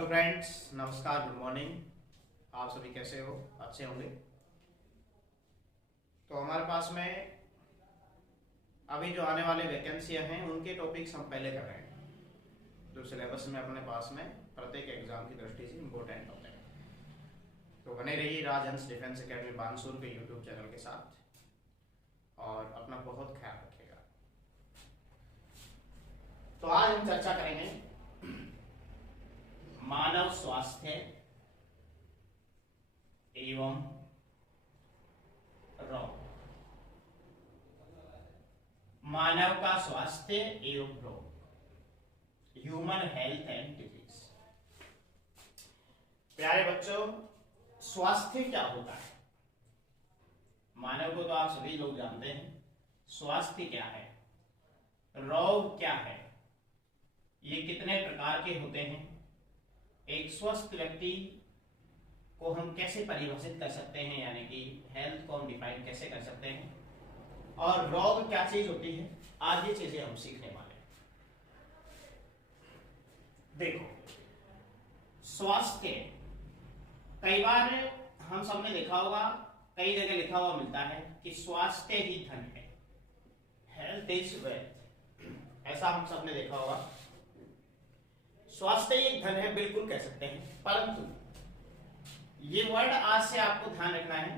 Hello friends, नमस्कार, good morning. आप सभी कैसे हो? अच्छे होंगे। तो हमारे पास में अभी जो आने वाले वैकेंसियां हैं उनके टॉपिक्स हम पहले कर रहे हैं जो सिलेबस में अपने पास में प्रत्येक एग्जाम की दृष्टि से इम्पोर्टेंट होते हैं। तो बने रहिए राजहंस डिफेंस एकेडमी बानसूर के यूट्यूब चैनल के साथ और अपना बहुत ख्याल रखिएगा। तो आज हम चर्चा करेंगे मानव स्वास्थ्य एवं रोग। मानव का स्वास्थ्य एवं रोग, ह्यूमन हेल्थ एंड डिजीज। प्यारे बच्चों, स्वास्थ्य क्या होता है? मानव को तो आप सभी लोग जानते हैं। स्वास्थ्य क्या है, रोग क्या है, ये कितने प्रकार के होते हैं, एक स्वस्थ व्यक्ति को हम कैसे परिभाषित कर सकते हैं, यानी कि हेल्थ को हम डिफाइन कैसे कर सकते हैं, और रोग क्या चीज होती है, आज ये चीजें हम सीखने वाले हैं। देखो, स्वास्थ्य कई बार हम सबने देखा होगा, कई जगह लिखा हुआ मिलता है कि स्वास्थ्य ही धन है, हेल्थ इज वेल्थ। ऐसा हम सबने देखा होगा। स्वास्थ्य एक धन है, बिल्कुल कह सकते हैं, परंतु ये वर्ड आज से आपको ध्यान रखना है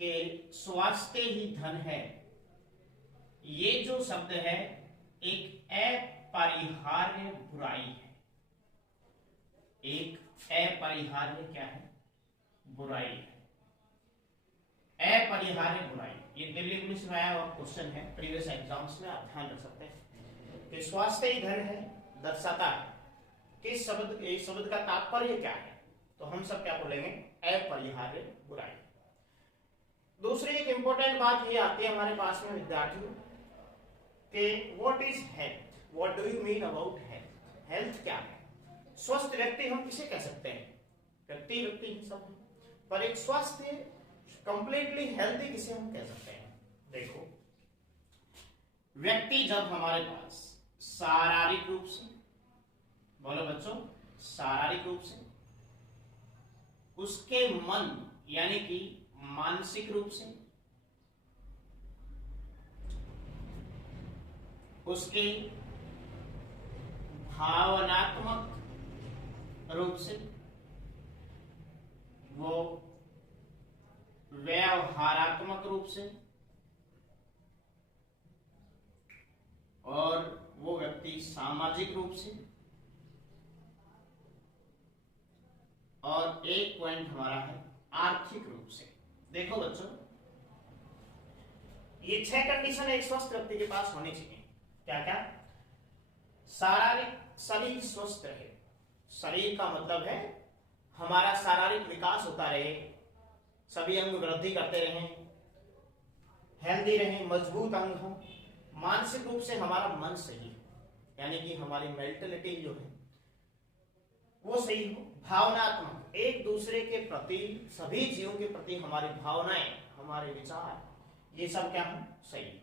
कि स्वास्थ्य ही धन है। ये जो शब्द है एक अपरिहार्य बुराई है। एक अपरिहार्य क्या है? बुराई है। अपरिहार्य बुराई, ये दिल्ली पुलिस में आया हुआ क्वेश्चन है, प्रीवियस एग्जाम्स में, आप ध्यान रख सकते हैं कि स्वास्थ्य ही धन है दर्शाता है कि इस शब्द का तात्पर्य क्या है। तो हम सब क्या बोलेंगे? अपरिहार्य बुराई। दूसरी एक इंपॉर्टेंट बात ये आती है हमारे पास में विद्यार्थियों कि what is health, what do you mean about health? Health क्या है? स्वस्थ व्यक्ति हम किसे कह सकते हैं? व्यक्ति सब, पर एक स्वस्थ कंप्लीटली हेल्थी किसे हम कह सकते हैं? देखो, व्यक्ति जब हमारे पास शारीरिक रूप से, बोलो बच्चों, शारीरिक रूप से, उसके मन यानी कि मानसिक रूप से, उसके भावनात्मक रूप से, वो व्यवहारात्मक रूप से, और वो व्यक्ति सामाजिक रूप से, और एक पॉइंट हमारा है आर्थिक रूप से। देखो बच्चों, ये 6 कंडीशन एक स्वस्थ व्यक्ति के पास होनी चाहिए। क्या क्या? शारीरिक, शरीर स्वस्थ रहे। शरीर का मतलब है हमारा शारीरिक विकास होता रहे, सभी अंग वृद्धि करते रहें, हेल्दी रहें, मजबूत अंग हो। मानसिक रूप से हमारा मन सही हो, यानी कि हमारी मेंटलिटी जो है वो सही हो। भावनात्मक, एक दूसरे के प्रति, सभी जीवों के प्रति हमारी भावनाएं, हमारे विचार, ये सब क्या हो? सही हो।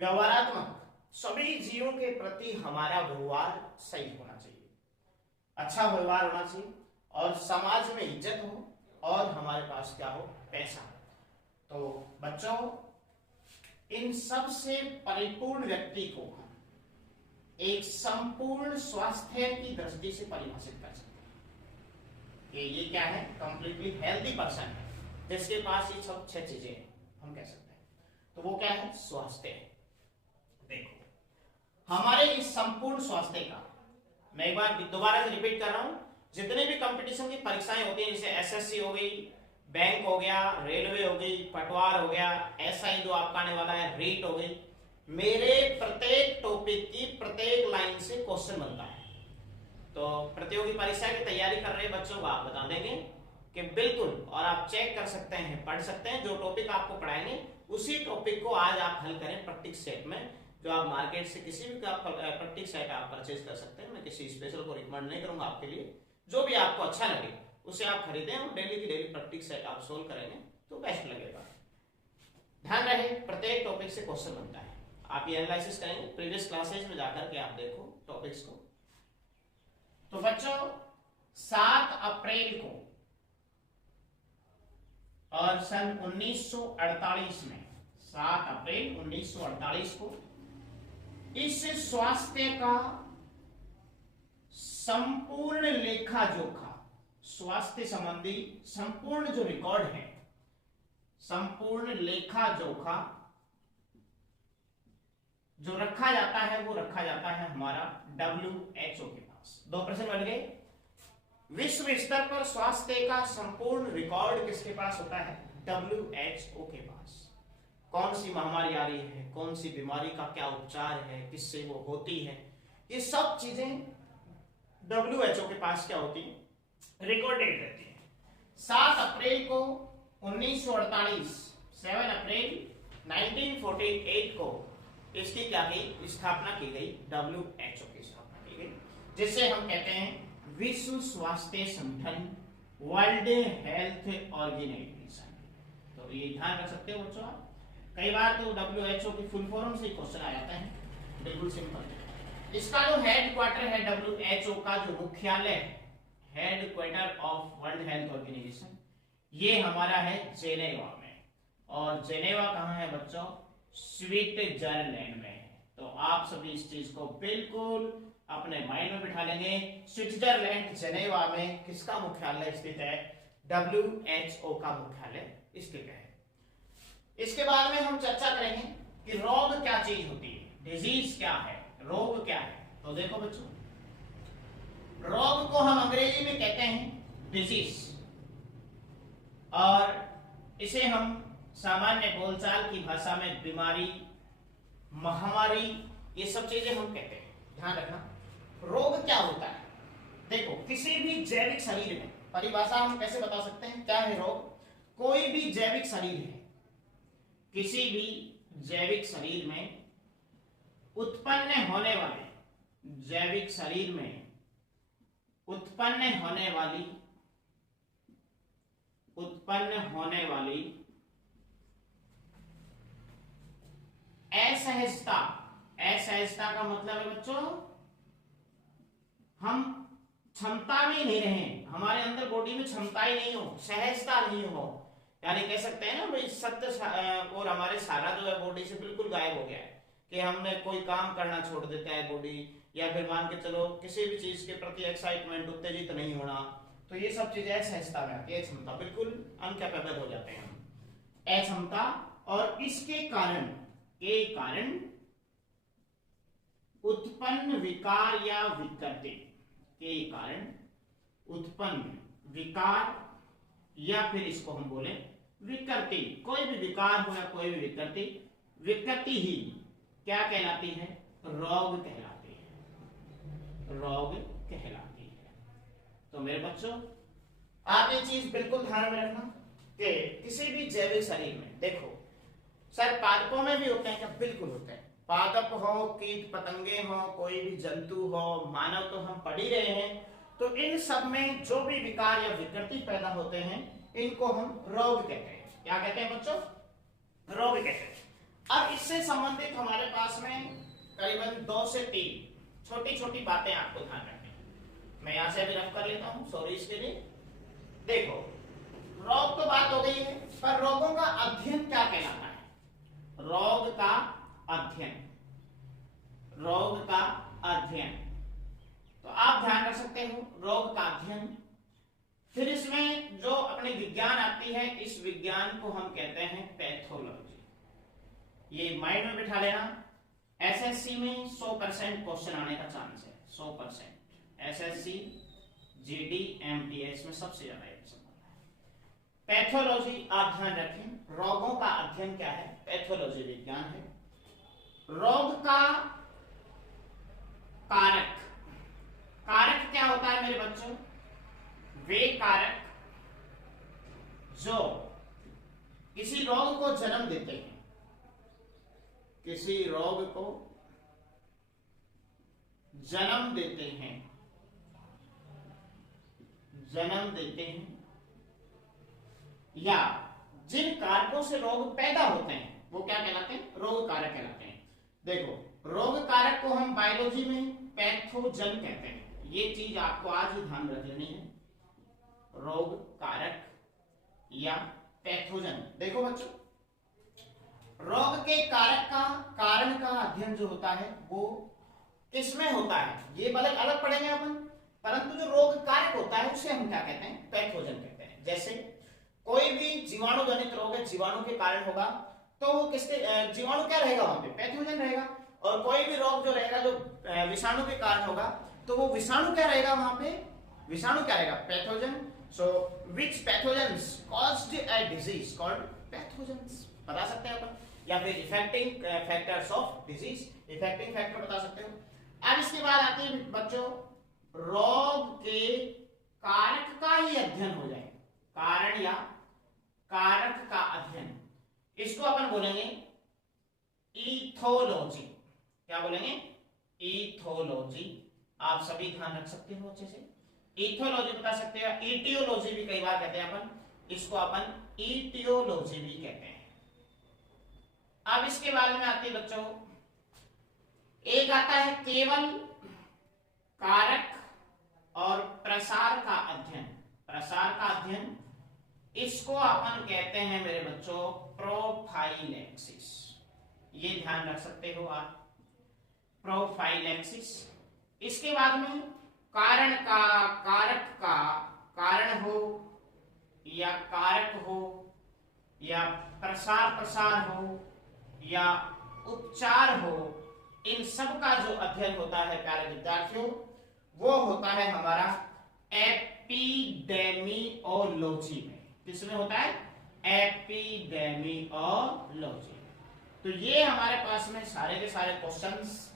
व्यवहारात्मक, सभी जीवों के प्रति हमारा व्यवहार सही होना चाहिए, अच्छा व्यवहार होना चाहिए, और समाज में इज्जत हो, और हमारे पास क्या हो? पैसा। तो बच्चों, इन सब से परिपूर्ण व्यक्ति को एक संपूर्ण स्वास्थ्य की दृष्टि से परिभाषित कर सकते हैं कि ये क्या है? कंप्लीटली हेल्दी पर्सन है, जिसके पास ये सब 6 चीजें हैं, हम कह सकते हैं। तो वो क्या है? स्वास्थ्य है। देखो, हमारे इस संपूर्ण स्वास्थ्य का, मैं एक बार दोबारा से रिपीट कर रहा हूं, जितने भी कंपटीशन की परीक्षाएं होती हैं, जैसे एसएससी हो गई, बैंक हो गया, रेलवे हो गई, पटवार हो गया, एसआई जो आपका आने वाला है, रीट हो गई, मेरे प्रत्येक टॉपिक की प्रत्येक लाइन से क्वेश्चन बनता है। तो प्रतियोगी परीक्षा की तैयारी कर रहे बच्चों को आप बता देंगे कि बिल्कुल, और आप चेक कर सकते हैं, पढ़ सकते हैं, जो टॉपिक आपको पढ़ाएंगे उसी टॉपिक को आज आप हल करें प्रैक्टिस सेट में, जो आप मार्केट से किसी भी प्रैक्टिस सेट आप परचेज कर सकते हैं। मैं किसी स्पेशल को रिकमेंड नहीं करूंगा आपके लिए, जो भी आपको अच्छा लगे उसे आप खरीदें और डेली की डेली प्रैक्टिस सेट आप सोल्व करेंगे तो बेस्ट लगेगा। ध्यान रहे, प्रत्येक टॉपिक से क्वेश्चन बनता है। आप ये एनालिसिस करेंगे, प्रीवियस क्लासेज में जाकर के आप देखो टॉपिक्स को। तो बच्चों 7 अप्रैल को और सन 1948 में, 7 अप्रैल 1948 को इस स्वास्थ्य का संपूर्ण लेखा जोखा, स्वास्थ्य संबंधी संपूर्ण जो रिकॉर्ड है, संपूर्ण लेखा जोखा जो रखा जाता है वो रखा जाता है हमारा WHO के पास। 2 प्रश्न बन गए। विश्व स्तर पर स्वास्थ्य का संपूर्ण रिकॉर्ड किसके पास होता है? WHO के पास। कौन सी महामारी आ रही है, कौन सी बीमारी का क्या उपचार है, किससे वो होती है, ये सब चीजें WHO के पास क्या होती है? रिकॉर्डेड रहती है। 7 अप्रैल को 1948, 7 अप्रैल 1948 को इसकी क्या की स्थापना की गई? WHO की स्थापना की गई, जिसे हम कहते हैं विश्व स्वास्थ्य संगठन, वर्ल्ड हेल्थ ऑर्गेनाइजेशन। तो ये ध्यान रख सकते हो बच्चों आप। कई बार तो WHO की फुल फॉर्म से क्वेश्चन आ जाता है, बिल्कुल सिंपल। इसका जो हेडक्वार्टर है WHO का जो मुख्यालय है, headquarter of World Health Organization, ये हमारा है जेनेवा में। और जेनेवा कहाँ है बच्चों? स्विट्जरलैंड में है। तो आप सभी इस चीज को बिल्कुल अपने माइंड में बिठा लेंगे। स्विट्जरलैंड जेनेवा में किसका मुख्यालय स्थित है? WHO का मुख्यालय स्थित है। इसके बाद में हम चर्चा करेंगे कि रोग क्या चीज होती है, डिजीज क्या है, रोग क्या है। तो देखो बच्चों, रोग को हम अंग्रेजी में कहते हैं डिजीज, और इसे हम सामान्य बोलचाल की भाषा में बीमारी, महामारी, ये सब चीजें हम कहते हैं। ध्यान रखना। रोग क्या होता है? देखो, किसी भी जैविक शरीर में, परिभाषा हम कैसे बता सकते हैं क्या है रोग? कोई भी जैविक शरीर है, किसी भी जैविक शरीर में उत्पन्न होने वाले, जैविक शरीर में उत्पन्न होने वाली असहजता। असहजता का मतलब है बच्चों, हम क्षमता में नहीं रहे, हमारे अंदर बॉडी में क्षमता ही नहीं हो, सहजता नहीं हो, यानी कह सकते हैं ना भाई सत्य और हमारे सारा जो है बॉडी से बिल्कुल गायब हो गया है, कि हमने कोई काम करना छोड़ देता है बॉडी, या फिर मान के चलो किसी भी चीज के प्रति एक्साइटमेंट, उत्तेजित नहीं होना। तो ये सब चीजें असहजता में आती है। क्षमता, बिल्कुल अनकैपेबल हो जाते हैं हम, अक्षमता। और इसके कारण उत्पन्न विकार या विकृति के कारण उत्पन्न विकार, या फिर इसको हम बोले विकृति, कोई भी विकार हो या कोई भी विकृति, विकृति ही क्या कहलाती है? रोग कहलाती है, रोग कहलाती है। तो मेरे बच्चों, आप ये चीज बिल्कुल ध्यान में रखना कि किसी भी जैविक शरीर में, देखो सर पादपों में भी होते हैं क्या? बिल्कुल होते हैं। पादप हो, कीट पतंगे हो, कोई भी जंतु हो, मानव तो हम पढ़ ही रहे हैं। तो इन सब में जो भी विकार या विकृति पैदा होते हैं, इनको हम रोग कहते हैं। क्या कहते हैं बच्चों? रोग कहते हैं। अब इससे संबंधित हमारे पास में करीबन 2 से 3 छोटी छोटी बातें आपको ध्यान रखनी है। मैं यहां से अभी रफ कर लेता हूं, सॉरी इसके लिए। देखो, रोग तो बात हो गई है, पर रोगों का अध्ययन क्या कहलाता है? रोग का अध्ययन, रोग का अध्ययन। तो आप ध्यान रख सकते हो, रोग का अध्ययन। फिर इसमें जो अपनी विज्ञान आती है, इस विज्ञान को हम कहते हैं पैथोलॉजी। ये माइंड में बिठा लेना। एसएससी में 100% क्वेश्चन आने का चांस है, 100%। एसएससी, जीडी, एमटीएस में सबसे ज्यादा ये सवाल है। पैथोलॉजी आप ध्यान रखें, रोगों का अध्ययन क्या है? पैथोलॉजी विज्ञान है। रोग का कारक, कारक क्या होता है मेरे बच्चों? वे कारक जो किसी रोग को जन्म देते हैं, किसी रोग को जन्म देते हैं, या जिन कारकों से रोग पैदा होते हैं वो क्या कहलाते हैं? रोग कारक कहलाते हैं। देखो, रोग कारक को हम बायोलॉजी में पैथोजन कहते हैं, ये चीज आपको आज ही ध्यान रख लेनी है, रोग कारक या पैथोजन। देखो बच्चों, रोग के कारक का, कारण का अध्ययन जो होता है वो किसमें होता है, ये अलग अलग पढ़ेंगे अपन, परंतु जो रोग कारक होता है उसे हम क्या कहते हैं, पैथोजन कहते हैं। जैसे कोई भी जीवाणु जनित रोग है, जीवाणु के कारण होगा, तो वो किसके, जीवाणु क्या रहेगा वहां पे, पैथोजन रहेगा। और कोई भी रोग जो रहेगा जो विषाणु के कारण होगा, तो वो विषाणु क्या रहेगा वहां पे, विषाणु क्या रहेगा, pathogen. So which pathogens caused a disease called pathogens, बता सकते हैं अपन। या फिर affecting factors of disease, affecting factor बता सकते हो। अब इसके बाद आते हैं बच्चों, रोग के कारक का ही अध्ययन हो जाए, कारण या कारक का अध्ययन, इसको अपन बोलेंगे इथोलॉजी। क्या बोलेंगे, इथोलॉजी। आप सभी ध्यान रख सकते हो अच्छे से, इथोलॉजी बता सकते हैं, इटियोलॉजी भी कई बार कहते हैं अपन, इसको अपन इटियोलॉजी भी कहते हैं। अब इसके बारे में आती है बच्चों, एक आता है केवल कारक और प्रसार का अध्ययन, प्रसार का अध्ययन, इसको अपन कहते हैं मेरे बच्चों प्रोफाइलैक्सिस। ये ध्यान रख सकते हो आप, प्रोफाइलैक्सिस। इसके बाद में कारण का, कारक का, कारण हो या कारक हो या प्रसार हो या उपचार हो, इन सब का जो अध्ययन होता है प्यारे विद्यार्थियों, वो होता है हमारा एपिडेमियोलॉजी में। किसमें होता है, एपिडेमियोलॉजी। तो ये हमारे पास में सारे के सारे क्वेश्चंस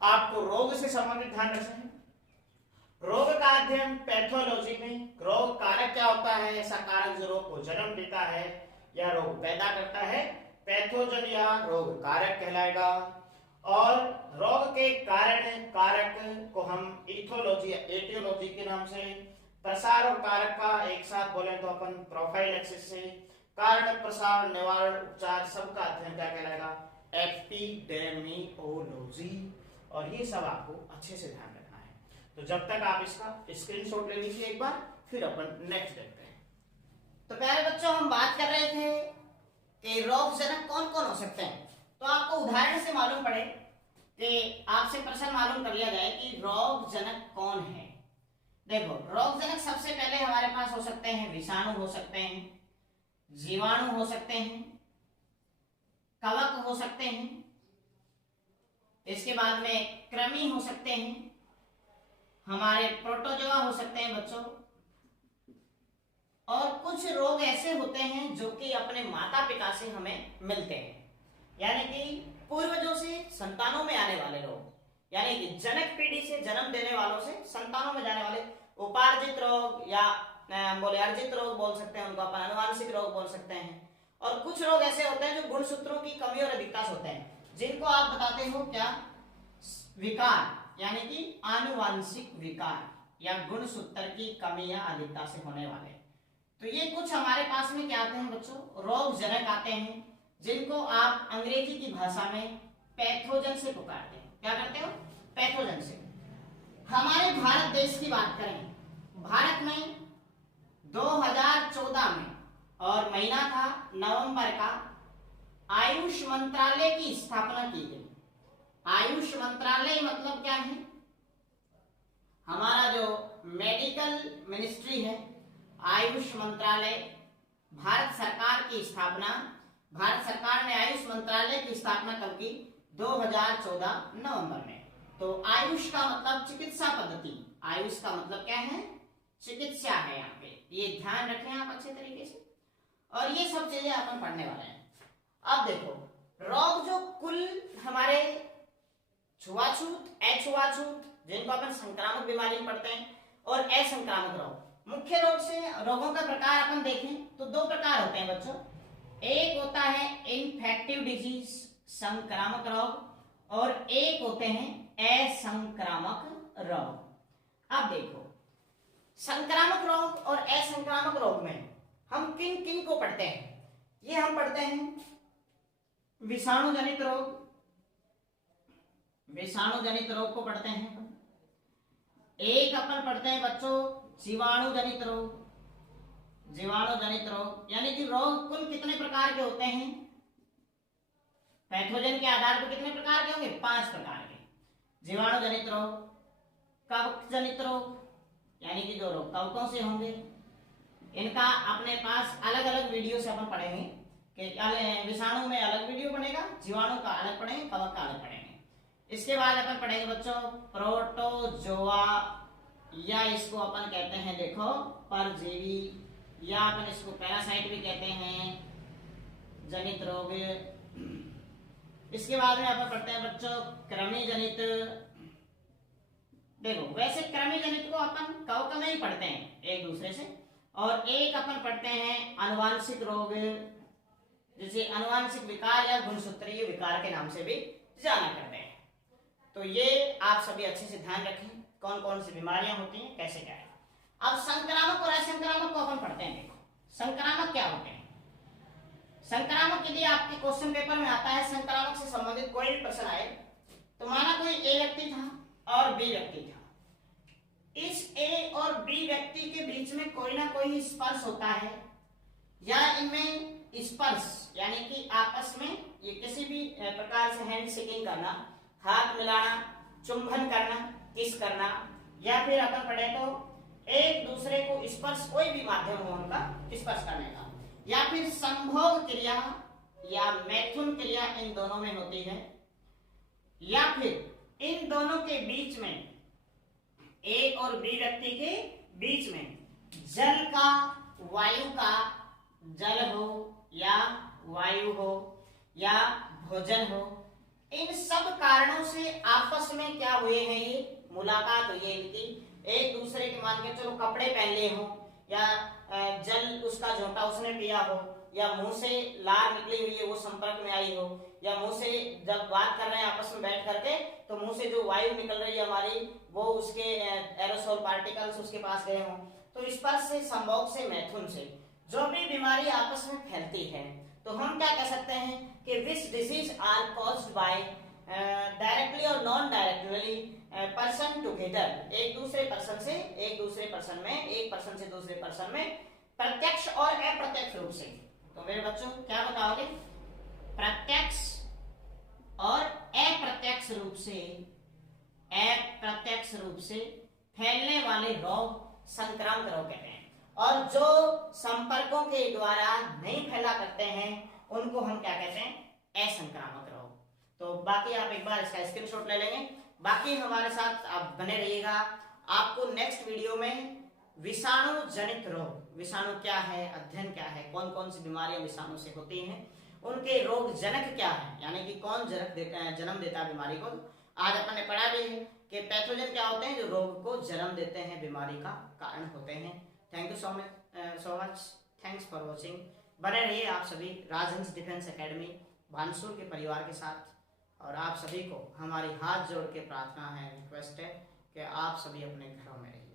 आपको रोग से संबंधित ध्यान रखना है। रोग का अध्ययन पैथोलॉजी में, रोग कारक क्या होता है, ऐसा कारक जो रोग को जन्म देता है या रोग पैदा करता है, पैथोजन या रोग कारक कहलाएगा। और रोग के कारण, कारक को हम इथोलॉजी या एटियोलॉजी के नाम से, प्रसार और कारक का एक साथ बोले तो अपन प्रोफाइलैक्सिस से, कारण, प्रसार, निवारण, उपचार सबका अध्ययन क्या कहलाएगा, एपिडेमियोलॉजी। और ये सब आपको अच्छे से ध्यान रखना है। तो जब तक आप इसका स्क्रीनशॉट ले लीजिए एक बार, फिर अपन नेक्स्ट देखते हैं। तो प्यारे बच्चों, हम बात कर रहे थे कि रोग जनक कौन कौन हो सकते हैं। तो आपको उदाहरण से मालूम पड़े कि आपसे प्रश्न मालूम कर लिया जाए कि रोग जनक कौन है। देखो, रोग जनक सबसे पहले हमारे पास हो सकते हैं विषाणु हो सकते हैं, जीवाणु हो सकते हैं, कवक हो सकते हैं, इसके बाद में कृमि हो सकते हैं, हमारे प्रोटोजोआ हो सकते हैं बच्चों। और कुछ रोग ऐसे होते हैं जो कि अपने माता पिता से हमें मिलते हैं, यानी कि पूर्वजों से संतानों में आने वाले रोग, यानी कि जनक पीढ़ी से जन्म देने वालों से संतानों में जाने वाले उपार्जित रोग या बोले अर्जित रोग बोल सकते हैं, उनको अपन आनुवांशिक रोग बोल सकते हैं। और कुछ रोग ऐसे होते हैं जो गुणसूत्रों की कमी और अधिकता से होते हैं, जिनको आप बताते हो क्या, विकार, यानी कि आनुवांशिक विकार या गुणसूत्र की कमी या अधिकता से होने वाले। तो ये कुछ हमारे पास में क्या आते हैं बच्चों, रोग जनक आते हैं, जिनको आप अंग्रेजी की भाषा में पैथोजन से पुकारते हैं। क्या करते हो, पैथोजन से। हमारे भारत देश की बात करें, भारत में 2014 में और महीना था नवंबर का, आयुष मंत्रालय की स्थापना की गई। आयुष मंत्रालय मतलब क्या है, हमारा जो मेडिकल मिनिस्ट्री है, आयुष मंत्रालय, भारत सरकार की स्थापना, भारत सरकार ने आयुष मंत्रालय की स्थापना कब की, 2014 नवंबर में। तो आयुष का मतलब चिकित्सा पद्धति, आयुष का मतलब क्या है, चिकित्सा है। यहाँ पे ये ध्यान रखें आप अच्छे तरीके से, और ये सब चीजें अपन पढ़ने वाले हैं। अब देखो, रोग जो कुल हमारे छुआछूत, अछुआछूत, जिनको अपन संक्रामक बीमारी पढ़ते हैं, और असंक्रामक रोग। मुख्य रोग से रोगों का प्रकार अपन देखें तो दो प्रकार होते हैं बच्चों, एक होता है इन्फेक्टिव डिजीज, संक्रामक रोग, और एक होते हैं असंक्रामक रोग। अब देखो, संक्रामक रोग और असंक्रामक रोग में हम किन किन को पढ़ते हैं, ये हम पढ़ते हैं विषाणु जनित रोग, विषाणु जनित रोग को पढ़ते हैं, एक अपन पढ़ते हैं बच्चों जीवाणु जनित रोग। जीवाणु जनित रोग यानी कि रोग कुल कितने प्रकार के होते हैं? पैथोजन के आधार पर कितने प्रकार के होंगे? 5 प्रकार के। जीवाणु जनित रोग, कवक जनित रोग यानी कि जो रोग कवकों से होंगे, इनका अपने पास अलग अलग वीडियो से अपन पढ़ेंगे कि विषाणु में अलग वीडियो बनेगा, जीवाणु का अलग पढ़ेंगे, कवक का अलग पढ़ेंगे। इसके बाद अपन पढ़ेंगे बच्चों प्रोटोजोआ, या इसको अपन कहते हैं देखो परजीवी, या अपन इसको पैरासाइट भी कहते हैं जनित रोग। इसके बाद में अपन पढ़ते हैं बच्चों कृमि जनित। देखो वैसे कृमि जनित को अपन कवक में ही पढ़ते हैं एक दूसरे से, और एक अपन पढ़ते हैं अनुवांशिक रोग, जिसे अनुवांशिक विकार या गुणसूत्रीय विकार के नाम से भी जाना करते हैं। तो ये आप सभी अच्छे से ध्यान रखें कौन कौन सी बीमारियां होती हैं, कैसे क्या है। अब संक्रामक और असंक्रामक को अपन पढ़ते हैं। देखो संक्रामक क्या होते हैं? संक्रामक यदि आपके क्वेश्चन पेपर में आता है, संक्रामक से संबंधित कोई भी प्रश्न आए, तो माना कोई ए व्यक्ति था और बी व्यक्ति था, इस ए और बी व्यक्ति के बीच में कोई ना कोई स्पर्श होता है, या इनमें स्पर्श यानी कि आपस में ये किसी भी प्रकार से हैंड शेकिंग करना, हाथ मिलाना, चुंबन करना, किस करना, या फिर अपन पढ़े तो एक दूसरे को स्पर्श, कोई भी माध्यम हो उनका स्पर्श करने का, या फिर संभोग क्रिया या मैथुन क्रिया इन दोनों में होती है, या फिर इन दोनों के बीच में ए और बी व्यक्ति के बीच में जल का, वायु का, जल हो या वायु हो या भोजन हो, इन सब कारणों से आपस में क्या हुए हैं, ये मुलाकात हुई है इनकी। एक दूसरे के मान के चलो कपड़े पहन लिए हो, या जल उसका झोंका उसने पिया हो, या मुंह से लार निकली हुई है वो संपर्क में आई हो, या मुंह से जब बात कर रहे हैं आपस में बैठ करके तो मुंह से जो वायु निकल रही है हमारी, वो उसके एरोसोल पार्टिकल्स उसके पास गए हों। तो स्पर्श से, संभोग से, मैथुन से जो भी बीमारी आपस में फैलती है, तो हम क्या कह सकते हैं कि which disease are caused by directly और नॉन डायरेक्टली पर्सन टुगेदर, एक दूसरे पर्सन से एक दूसरे पर्सन में, एक पर्सन से दूसरे पर्सन में प्रत्यक्ष और अप्रत्यक्ष रूप से। तो मेरे बच्चों क्या बताओगे? प्रत्यक्ष और अप्रत्यक्ष रूप से, अप्रत्यक्ष रूप से फैलने वाले रोग संक्रामक रोग कहते हैं, और जो संपर्कों के द्वारा नहीं फैला करते हैं उनको हम क्या कहते हैं? असंक्रामक रोग। तो बाकी आप एक बार इसका स्क्रीनशॉट ले लेंगे, बाकी हमारे साथ आप बने रहिएगा। आपको नेक्स्ट वीडियो में विषाणु जनित रोग, विषाणु क्या है, अध्ययन क्या है, कौन कौन सी बीमारियां विषाणु से होती हैं, उनके रोग जनक क्या है, यानी कि कौन जन्म देता है बीमारी को। आज अपन ने पढ़ा भी है कि पैथोजन क्या होते हैं, जो रोग को जन्म देते हैं, बीमारी का कारण होते हैं। Thank you so much, thanks for watching. बने रहिए आप सभी राजहंस डिफेंस एकेडमी भानसूर के परिवार के साथ, और आप सभी को हमारी हाथ जोड़ के प्रार्थना है, रिक्वेस्ट है कि आप सभी अपने घरों में रहिए।